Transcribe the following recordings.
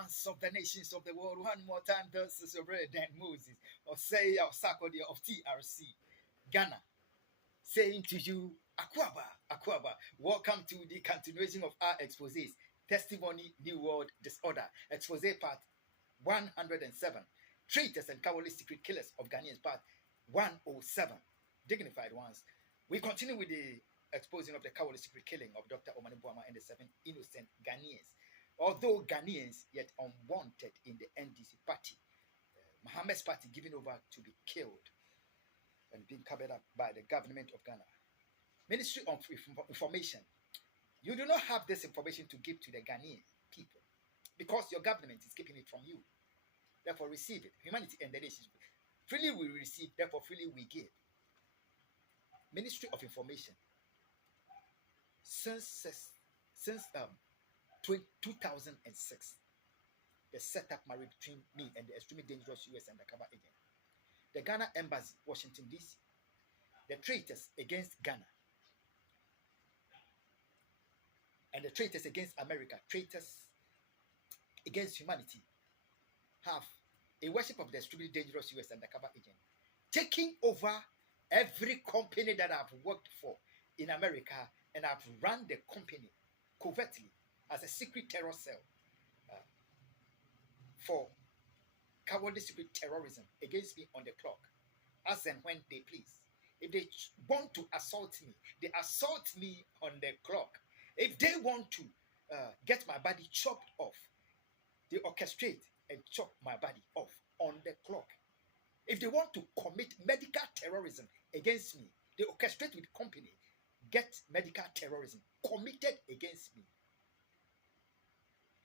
ones of the nations of the world. One more time, this is your brother Moses, or say our Sarkodie of TRC, Ghana, saying to you, Akwaba, Akwaba, welcome to the continuation of our exposés, Testimony, New World Disorder, expose part 107, Traitors and Cowardly Secret Killers of Ghanaians, part 107, Dignified Ones. We continue with the exposing of the cowardly secret killing of Dr. Omani Boama and the 7 innocent Ghanaians. Although Ghanaians, yet unwanted in the NDC party, Mohammed's party given over to be killed and being covered up by the government of Ghana. Ministry of Information. You do not have this information to give to the Ghanaian people because your government is keeping it from you. Therefore, receive it. Humanity and the nations. Freely we receive, therefore freely we give. Ministry of Information. Since 2006, the setup married between me and the extremely dangerous US undercover agent. The Ghana Embassy, Washington, D.C., the traitors against Ghana, and the traitors against America, traitors against humanity, have a worship of the extremely dangerous US undercover agent, taking over every company that I've worked for in America, and I've run the company covertly as a secret terror cell for cowardly secret terrorism against me on the clock, as and when they please. If they want to assault me, they assault me on the clock. If they want to get my body chopped off, they orchestrate and chop my body off on the clock. If they want to commit medical terrorism against me, they orchestrate with company, get medical terrorism committed against me.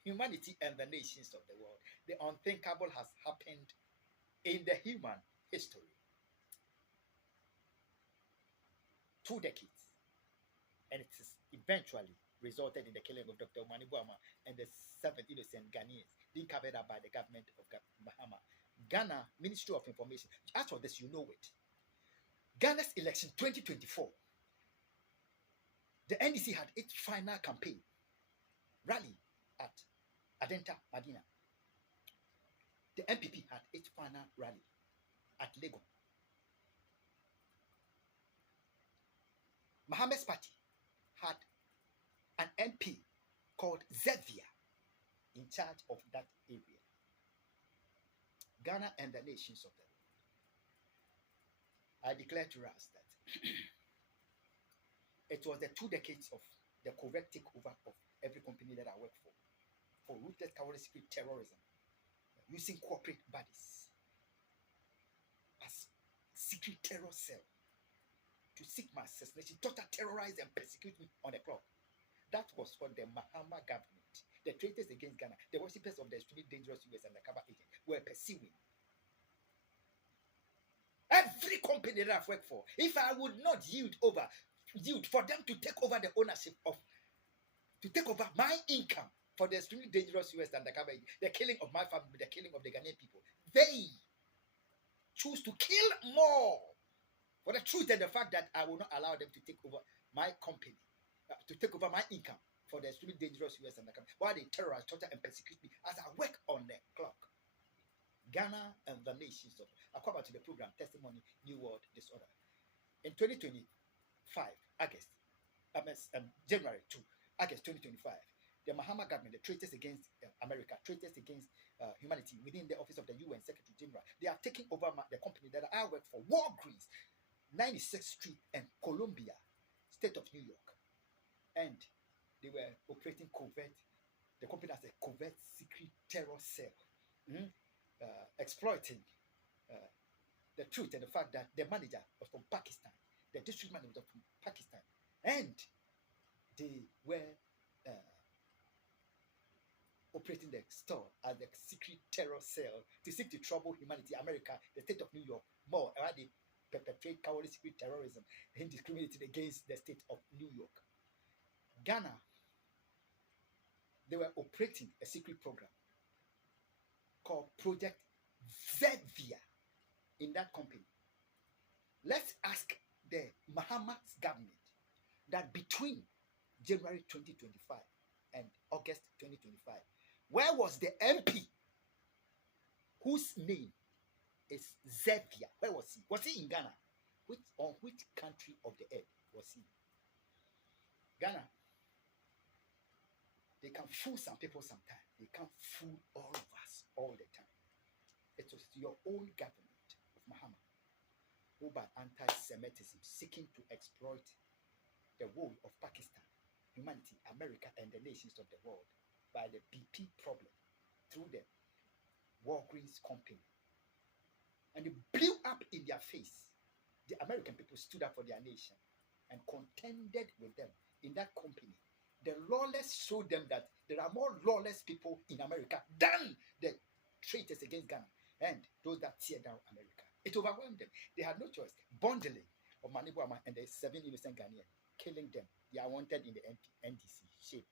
Humanity and the nations of the world. The unthinkable has happened in the human history. 2 decades. And it has eventually resulted in the killing of Dr. Omani Boama and the 7 innocent Ghanaians being covered up by the government of Bahama. Ghana Ministry of Information. As for this, you know it. Ghana's election 2024. The NDC had its final campaign rally at Adenta, Madina. The MPP had its final rally at Lagos. Mohammed's party had an MP called Zevia in charge of that area. Ghana and the nations of the world. I declare to us that it was the 2 decades of the correct takeover of every company that I work for rooted cowardly secret terrorism, using corporate bodies as secret terror cell to seek my assassination, total terrorize and persecute me on the clock. That was for the Mahama government. The traitors against Ghana, the worshippers of the extremely dangerous US undercover agent, were pursuing every company that I've worked for. If I would not yield for them to take over the ownership of, to take over my income for the extremely dangerous US undercover agent, the killing of my family, the killing of the Ghanaian people, they choose to kill more for the truth and the fact that I will not allow them to take over my company, to take over my income for the extremely dangerous US undercover, while they terrorize, torture, and persecute me as I work on the clock. Ghana and the nations of, I come back to the program Testimony, New World Disorder. In 2025, January to August 2025, the Mahama government, the traitors against America, traitors against humanity within the office of the UN Secretary General, they are taking over the company that I work for, Walgreens, 96th Street and Columbia, State of New York. And they were operating covert, the company has a covert secret terror cell, exploiting the truth and the fact that the manager was from Pakistan, the district manager was from Pakistan, and they were operating the store as a secret terror cell to seek to trouble humanity, America, the state of New York, more, and they perpetrate cowardly secret terrorism and discriminated against the state of New York. Ghana, they were operating a secret program called Project Zevia in that company. Let's ask the Mahama's government that between January 2025 and August 2025, Where was the MP whose name is Xavier? Where was he? Was he in Ghana? On which country of the earth was he? Ghana, they can fool some people sometimes. They can't fool all of us all the time. It was your own government of Muhammad who, by anti-Semitism, seeking to exploit the whole of Pakistan, humanity, America, and the nations of the world by the BP problem through the Walgreens company. And it blew up in their face. The American people stood up for their nation and contended with them in that company. The lawless showed them that there are more lawless people in America than the traitors against Ghana and those that tear down America. It overwhelmed them. They had no choice. Bundling of Manibuama and the 7 innocent Ghanaians, killing them. They are wanted in the NDC shape.